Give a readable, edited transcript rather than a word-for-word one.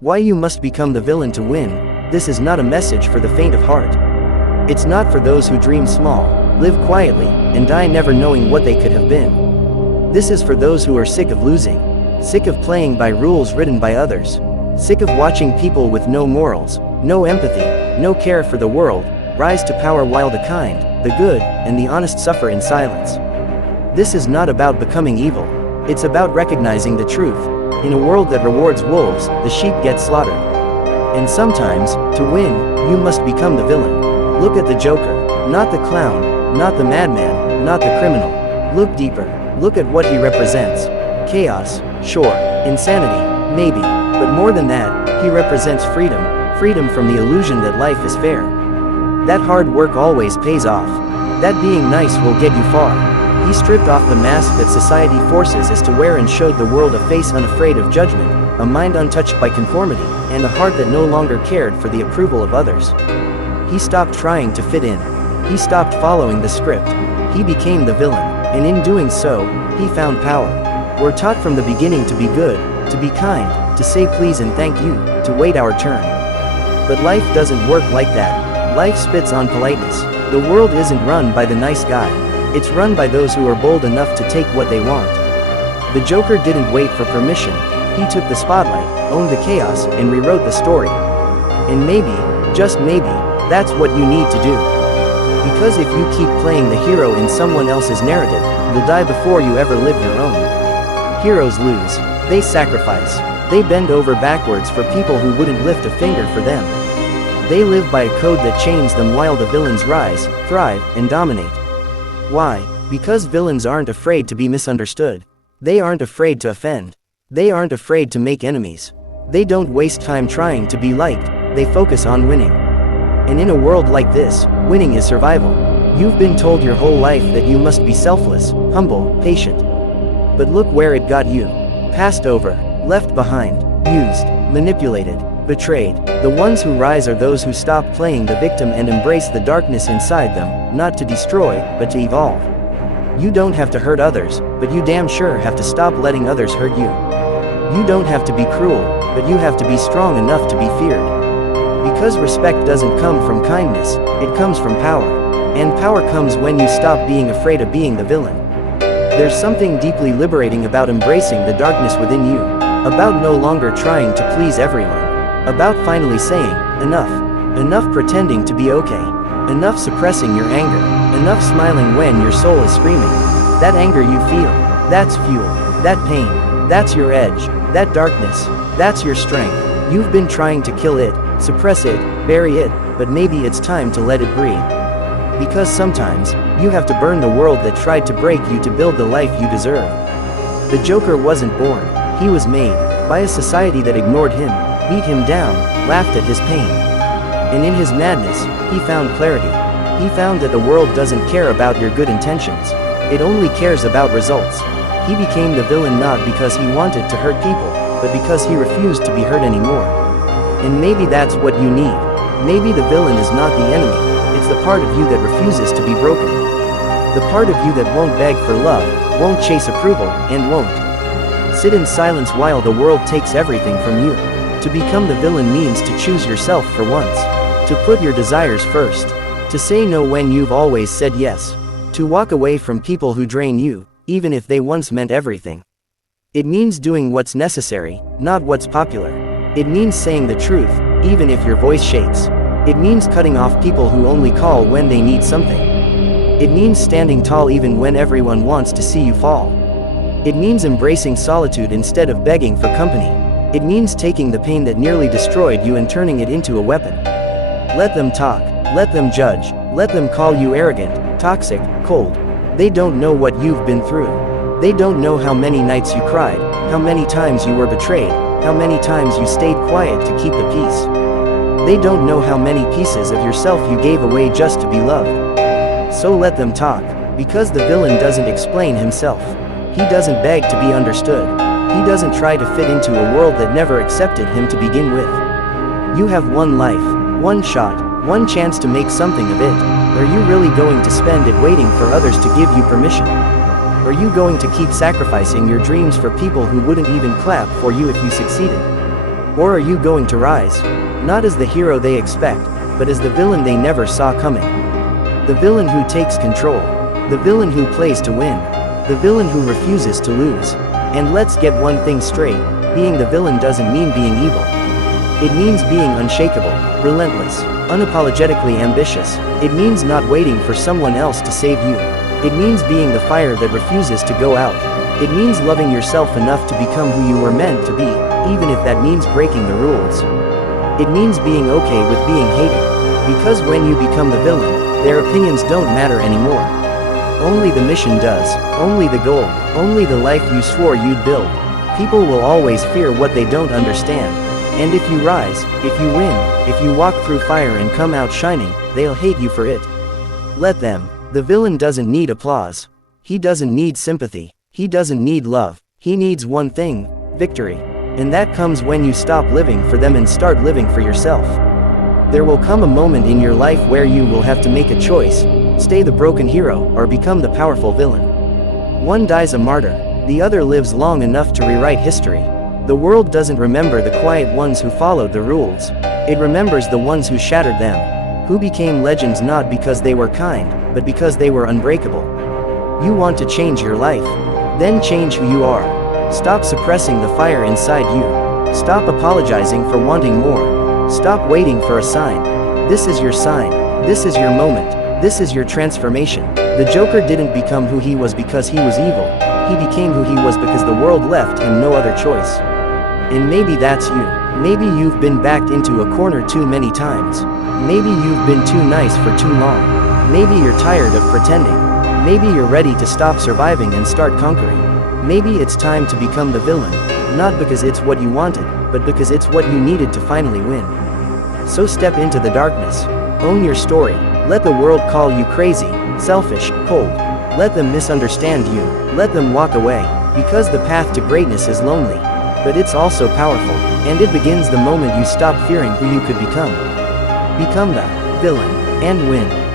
Why you must become the villain to win. This is not a message for the faint of heart. It's not for those who dream small, live quietly, and die never knowing what they could have been. This is for those who are sick of losing, sick of playing by rules written by others, sick of watching people with no morals, no empathy, no care for the world, rise to power while the kind, the good, and the honest suffer in silence. This is not about becoming evil. It's about recognizing the truth. In a world that rewards wolves, the sheep get slaughtered. And sometimes, to win, you must become the villain. Look at the Joker, not the clown, not the madman, not the criminal. Look deeper. Look at what he represents. Chaos, sure. Insanity, maybe. But more than that, he represents freedom. Freedom from the illusion that life is fair. That hard work always pays off. That being nice will get you far. He stripped off the mask that society forces us to wear and showed the world a face unafraid of judgment, a mind untouched by conformity, and a heart that no longer cared for the approval of others. He stopped trying to fit in. He stopped following the script. He became the villain, and in doing so, he found power. We're taught from the beginning to be good, to be kind, to say please and thank you, to wait our turn. But life doesn't work like that. Life spits on politeness. The world isn't run by the nice guy. It's run by those who are bold enough to take what they want. The Joker didn't wait for permission. He took the spotlight, owned the chaos, and rewrote the story. And maybe, just maybe, that's what you need to do. Because if you keep playing the hero in someone else's narrative, you'll die before you ever live your own. Heroes lose. They sacrifice. They bend over backwards for people who wouldn't lift a finger for them. They live by a code that chains them while the villains rise, thrive, and dominate. Why? Because villains aren't afraid to be misunderstood. They aren't afraid to offend. They aren't afraid to make enemies. They don't waste time trying to be liked, they focus on winning. And in a world like this, winning is survival. You've been told your whole life that you must be selfless, humble, patient. But look where it got you. Passed over, left behind, used, manipulated, betrayed. The ones who rise are those who stop playing the victim and embrace the darkness inside them, not to destroy, but to evolve. You don't have to hurt others, but you damn sure have to stop letting others hurt you. You don't have to be cruel, but you have to be strong enough to be feared. Because respect doesn't come from kindness, it comes from power. And power comes when you stop being afraid of being the villain. There's something deeply liberating about embracing the darkness within you, about no longer trying to please everyone, about finally saying, enough. Enough pretending to be okay. Enough suppressing your anger. Enough smiling when your soul is screaming. That anger you feel, that's fuel. That pain, that's your edge. That darkness, that's your strength. You've been trying to kill it, suppress it, bury it, but maybe it's time to let it breathe. Because sometimes, you have to burn the world that tried to break you to build the life you deserve. The Joker wasn't born, he was made, by a society that ignored him, beat him down, laughed at his pain. And in his madness, he found clarity. He found that the world doesn't care about your good intentions. It only cares about results. He became the villain not because he wanted to hurt people, but because he refused to be hurt anymore. And maybe that's what you need. Maybe the villain is not the enemy. It's the part of you that refuses to be broken. The part of you that won't beg for love, won't chase approval, and won't sit in silence while the world takes everything from you. To become the villain means to choose yourself for once. To put your desires first. To say no when you've always said yes. To walk away from people who drain you, even if they once meant everything. It means doing what's necessary, not what's popular. It means saying the truth, even if your voice shakes. It means cutting off people who only call when they need something. It means standing tall even when everyone wants to see you fall. It means embracing solitude instead of begging for company. It means taking the pain that nearly destroyed you and turning it into a weapon. Let them talk, let them judge, let them call you arrogant, toxic, cold. They don't know what you've been through. They don't know how many nights you cried, how many times you were betrayed, how many times you stayed quiet to keep the peace. They don't know how many pieces of yourself you gave away just to be loved. So let them talk, because the villain doesn't explain himself. He doesn't beg to be understood. He doesn't try to fit into a world that never accepted him to begin with. You have one life, one shot, one chance to make something of it. Are you really going to spend it waiting for others to give you permission? Are you going to keep sacrificing your dreams for people who wouldn't even clap for you if you succeeded? Or are you going to rise? Not as the hero they expect, but as the villain they never saw coming. The villain who takes control. The villain who plays to win. The villain who refuses to lose. And let's get one thing straight, being the villain doesn't mean being evil. It means being unshakable, relentless, unapologetically ambitious. It means not waiting for someone else to save you. It means being the fire that refuses to go out. It means loving yourself enough to become who you were meant to be, even if that means breaking the rules. It means being okay with being hated. Because when you become the villain, their opinions don't matter anymore. Only the mission does, only the goal, only the life you swore you'd build. People will always fear what they don't understand. And if you rise, if you win, if you walk through fire and come out shining, they'll hate you for it. Let them. The villain doesn't need applause. He doesn't need sympathy. He doesn't need love. He needs one thing, victory. And that comes when you stop living for them and start living for yourself. There will come a moment in your life where you will have to make a choice, stay the broken hero or become the powerful villain. One dies a martyr, the other lives long enough to rewrite history. The world doesn't remember the quiet ones who followed the rules. It remembers the ones who shattered them, who became legends not because they were kind, but because they were unbreakable. You want to change your life? Then change who you are. Stop suppressing the fire inside you. Stop apologizing for wanting more. Stop waiting for a sign. This is your sign. This is your moment. This is your transformation. The Joker didn't become who he was because he was evil. He became who he was because the world left him no other choice. And maybe that's you. Maybe you've been backed into a corner too many times. Maybe you've been too nice for too long. Maybe you're tired of pretending. Maybe you're ready to stop surviving and start conquering. Maybe it's time to become the villain, not because it's what you wanted, but because it's what you needed to finally win. So step into the darkness. Own your story. Let the world call you crazy, selfish, cold. Let them misunderstand you. Let them walk away. Because the path to greatness is lonely. But it's also powerful, and it begins the moment you stop fearing who you could become. Become the villain, and win.